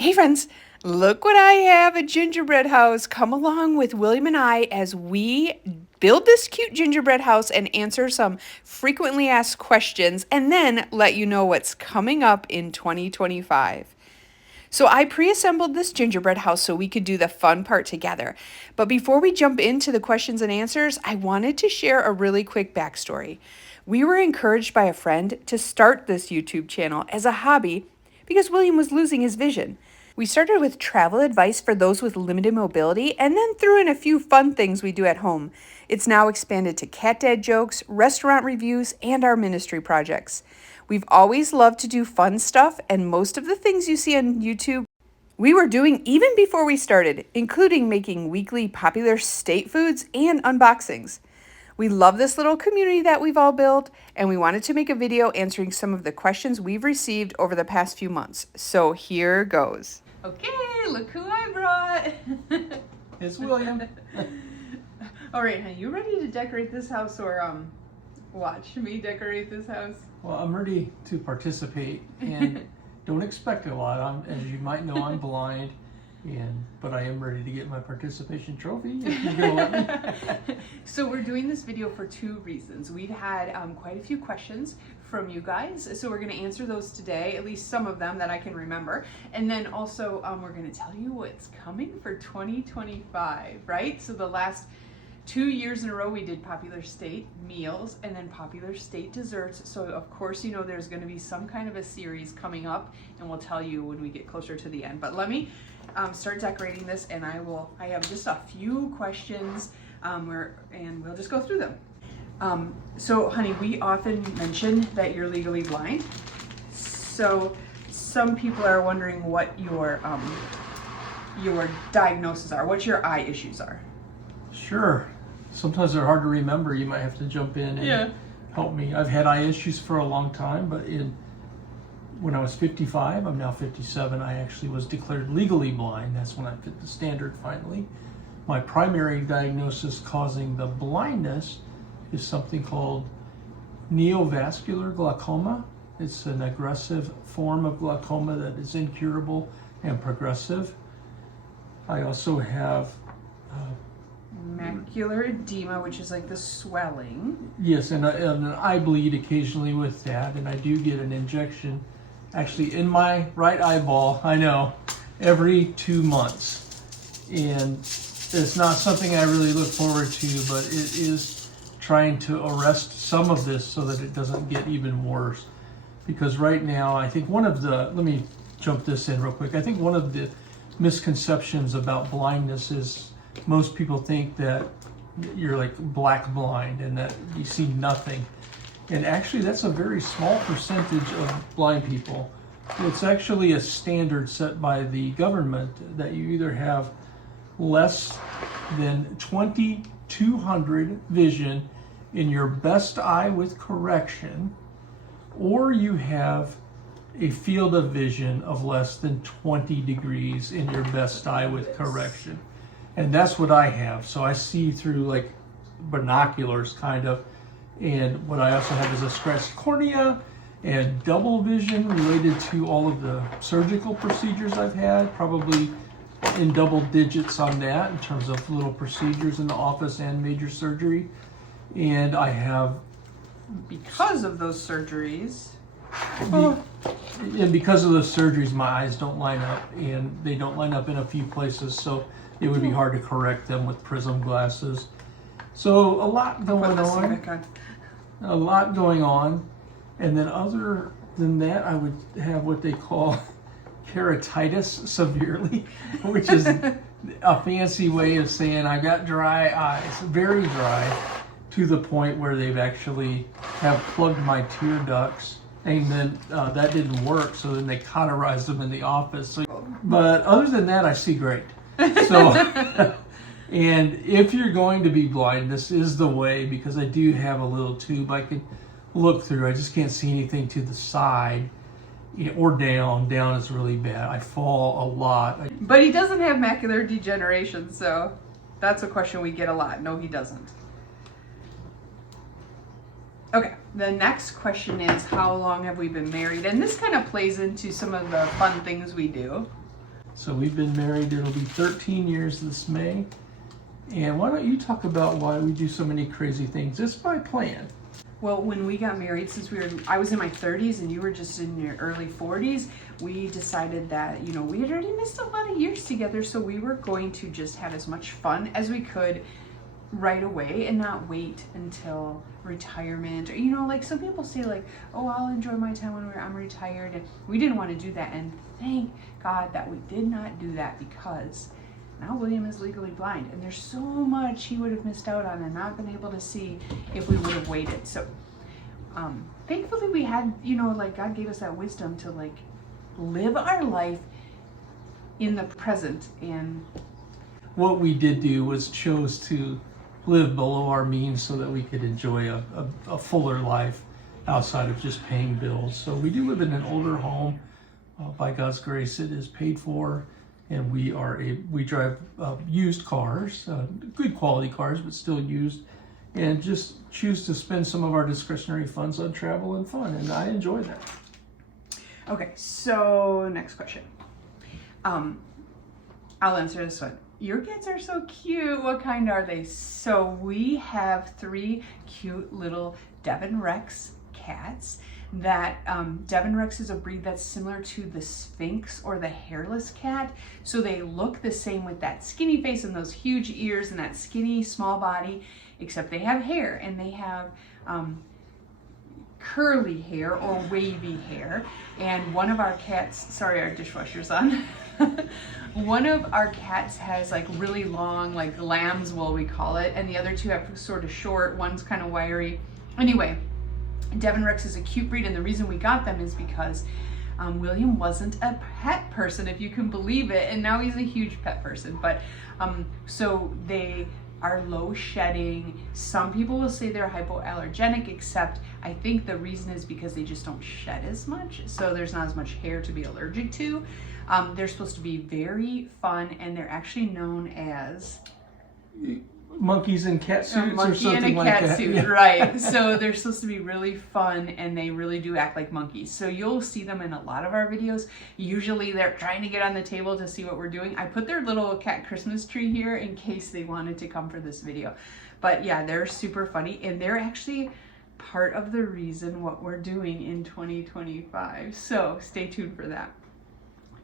Hey friends, look what I have, a gingerbread house. Come along with William and I as we build this cute gingerbread house and answer some frequently asked questions and then let you know what's coming up in 2025. So I pre-assembled this gingerbread house so we could do the fun part together. But before we jump into the questions and answers, I wanted to share a really quick backstory. We were encouraged by a friend to start this YouTube channel as a hobby because William was losing his vision. We started with travel advice for those with limited mobility and then threw in a few fun things we do at home. It's now expanded to cat dad jokes, restaurant reviews, and our ministry projects. We've always loved to do fun stuff, and most of the things you see on YouTube we were doing even before we started, including making weekly popular state foods and unboxings. We love this little community that we've all built, and we wanted to make a video answering some of the questions we've received over the past few months. So here goes. Okay, look who I brought. It's William. All right, honey, you ready to decorate this house or watch me decorate this house? Well, I'm ready to participate and don't expect a lot. As you might know, I'm blind, but I am ready to get my participation trophy if you're gonna let me. So we're doing this video for two reasons. We've had quite a few questions from you guys, so we're going to answer those today, at least some of them that I can remember, and then also we're going to tell you what's coming for 2025, right? So the last 2 years in a row we did popular state meals and then popular state desserts, so of course you know there's going to be some kind of a series coming up, and we'll tell you when we get closer to the end. But let me start decorating this, and I have just a few questions and we'll just go through them. So honey, we often mention that you're legally blind, so some people are wondering what your diagnoses are, what your eye issues are. Sure. Sometimes they're hard to remember. You might have to jump in and help me. I've had eye issues for a long time, but when I was 55, I'm now 57, I actually was declared legally blind. That's when I fit the standard finally. My primary diagnosis causing the blindness is something called neovascular glaucoma. It's an aggressive form of glaucoma that is incurable and progressive. I also have macular edema, which is like the swelling. Yes, and I bleed occasionally with that, and I do get an injection actually in my right eyeball, I know, every 2 months. And it's not something I really look forward to, but it is trying to arrest some of this so that it doesn't get even worse. Because right now, I think let me jump this in real quick. I think one of the misconceptions about blindness is most people think that you're like black blind and that you see nothing. And actually that's a very small percentage of blind people. It's actually a standard set by the government that you either have less than 2200 vision in your best eye with correction, or you have a field of vision of less than 20 degrees in your best eye with correction. And that's what I have. So I see through like binoculars kind of. And what I also have is a scratched cornea and double vision related to all of the surgical procedures I've had, probably in double digits on that in terms of little procedures in the office and major surgery. And I have, because of those surgeries, and because of those surgeries, my eyes don't line up, and they don't line up in a few places, so it would be hard to correct them with prism glasses. So a lot going on. A lot going on. And then other than that, I would have what they call keratitis severely, which is a fancy way of saying I got dry eyes, very dry, to the point where they've actually have plugged my tear ducts, and then that didn't work, so then they cauterized them in the office. So, but other than that, I see great. So, and if you're going to be blind, this is the way, because I do have a little tube I can look through. I just can't see anything to the side or down. Down is really bad. I fall a lot. But he doesn't have macular degeneration, so that's a question we get a lot. No, he doesn't. Okay, the next question is, how long have we been married? And this kind of plays into some of the fun things we do. So we've been married, it'll be 13 years this May. And why don't you talk about why we do so many crazy things just by plan? Well, when we got married, since I was in my 30s and you were just in your early 40s, we decided that, you know, we had already missed a lot of years together, so we were going to just have as much fun as we could right away and not wait until retirement. Or, you know, like some people say like, oh, I'll enjoy my time when I'm retired. And we didn't want to do that. And thank God that we did not do that, because now William is legally blind and there's so much he would have missed out on and not been able to see if we would have waited. So thankfully we had, you know, like God gave us that wisdom to like live our life in the present. And what we did do was chose to live below our means so that we could enjoy a fuller life outside of just paying bills. So we do live in an older home. By God's grace, it is paid for, and we drive used cars, good quality cars, but still used, and just choose to spend some of our discretionary funds on travel and fun, and I enjoy that. Okay, so next question. I'll answer this one. Your cats are so cute. What kind are they? So we have 3 cute little Devon Rex cats. That Devon Rex is a breed that's similar to the Sphinx or the hairless cat. So they look the same with that skinny face and those huge ears and that skinny small body, except they have hair, and they have curly hair or wavy hair. And one of our cats, sorry, our dishwasher's on. One of our cats has like really long, like lamb's wool, we call it, and the other 2 have sort of short, one's kind of wiry. Anyway, Devon Rex is a cute breed, and the reason we got them is because William wasn't a pet person, if you can believe it, and now he's a huge pet person. But so they are low shedding. Some people will say they're hypoallergenic, except I think the reason is because they just don't shed as much, so there's not as much hair to be allergic to. They're supposed to be very fun, and they're actually known as monkeys in cat suits or something in a cat like suit, yeah. Right. So they're supposed to be really fun, and they really do act like monkeys. So you'll see them in a lot of our videos. Usually they're trying to get on the table to see what we're doing. I put their little cat Christmas tree here in case they wanted to come for this video. But yeah, they're super funny, and they're actually part of the reason what we're doing in 2025. So stay tuned for that.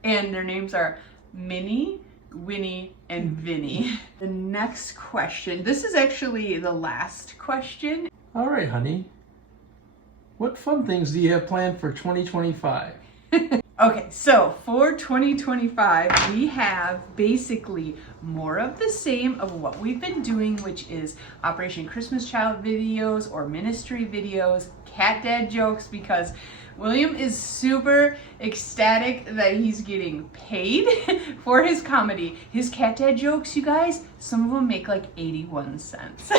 And their names are Minnie, Winnie, and Vinny. The next question, this is actually the last question. All right, honey. What fun things do you have planned for 2025? Okay, so for 2025, we have basically more of the same of what we've been doing, which is Operation Christmas Child videos or ministry videos, cat dad jokes, because William is super ecstatic that he's getting paid for his comedy. His cat dad jokes, you guys, some of them make like 81 cents.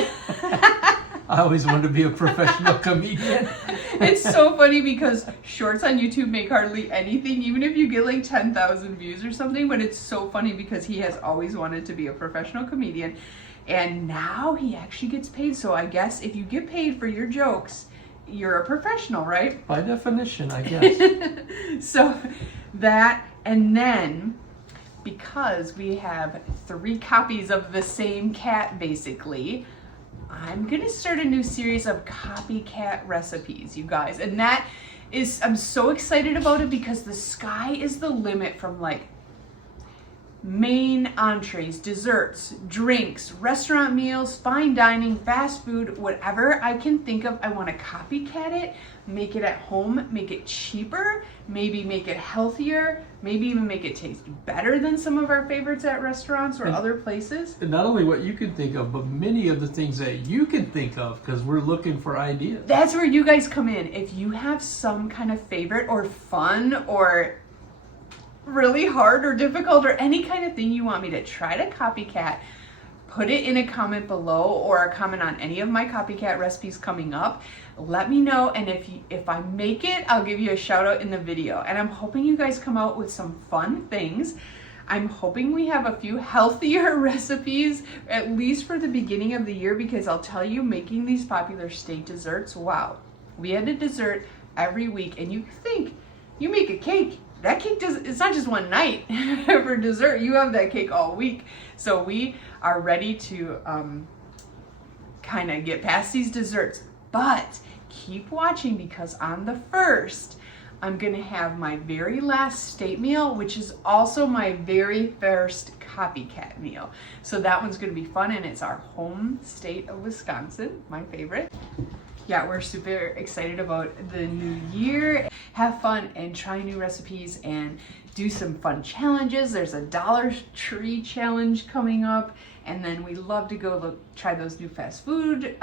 I always wanted to be a professional comedian. It's so funny because shorts on YouTube make hardly anything, even if you get like 10,000 views or something, but it's so funny because he has always wanted to be a professional comedian, and now he actually gets paid. So I guess if you get paid for your jokes, you're a professional, right? By definition, I guess. So that, and then because we have 3 copies of the same cat basically, I'm gonna start a new series of copycat recipes, you guys, and that is, I'm so excited about it because the sky is the limit from like main entrees, desserts, drinks, restaurant meals, fine dining, fast food, whatever I can think of. I want to copycat it, make it at home, make it cheaper, maybe make it healthier, maybe even make it taste better than some of our favorites at restaurants or other places. And not only what you can think of, but many of the things that you can think of, because we're looking for ideas. That's where you guys come in. If you have some kind of favorite or fun or really hard or difficult or any kind of thing you want me to try to copycat, put it in a comment below or a comment on any of my copycat recipes coming up. Let me know, and if I make it, I'll give you a shout out in the video. And I'm hoping you guys come out with some fun things. I'm hoping we have a few healthier recipes, at least for the beginning of the year, because I'll tell you, making these popular state desserts, wow. We had a dessert every week, and you think, you make a cake, that cake it's not just one night for dessert. You have that cake all week. So we are ready to kind of get past these desserts. But keep watching, because on the 1st, I'm gonna have my very last state meal, which is also my very first copycat meal. So that one's gonna be fun, and it's our home state of Wisconsin, my favorite. Yeah, we're super excited about the new year. Have fun and try new recipes and do some fun challenges. There's a Dollar Tree challenge coming up, and then we love to go try those new fast food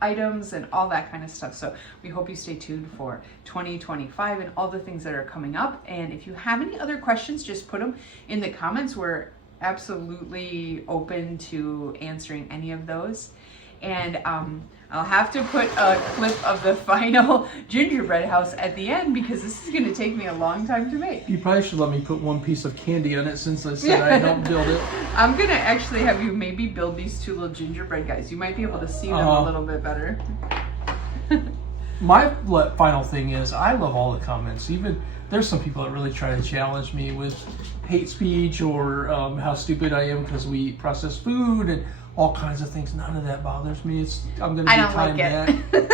items and all that kind of stuff. So we hope you stay tuned for 2025 and all the things that are coming up. And if you have any other questions, just put them in the comments. We're absolutely open to answering any of those. And I'll have to put a clip of the final gingerbread house at the end, because this is going to take me a long time to make. You probably should let me put one piece of candy on it, since I said I helped build it. I'm going to actually have you maybe build these 2 little gingerbread guys. You might be able to see them a little bit better. My final thing is, I love all the comments. Even there's some people that really try to challenge me with hate speech, or how stupid I am because we eat processed food and all kinds of things. None of that bothers me. I'm going to be kind back.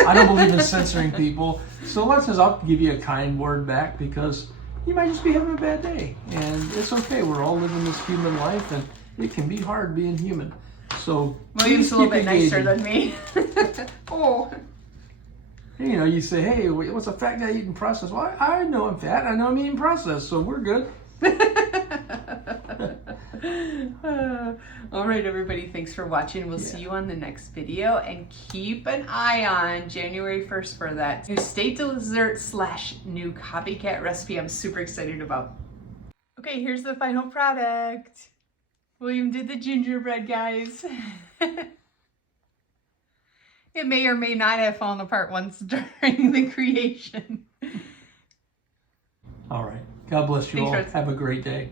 I don't believe in censoring people. So I'll give you a kind word back, because you might just be having a bad day. And it's okay. We're all living this human life, and it can be hard being human. So William's a little bit nicer than me. Oh. You know, you say, hey, what's a fat guy eating processed? Well, I know I'm fat. I know I'm eating processed, so we're good. All right, everybody, thanks for watching. We'll see you on the next video, and keep an eye on January 1st for that new state dessert / new copycat recipe I'm super excited about. Okay, here's the final product. William did the gingerbread, guys. It may or may not have fallen apart once during the creation. All right. God bless you all. Have a great day.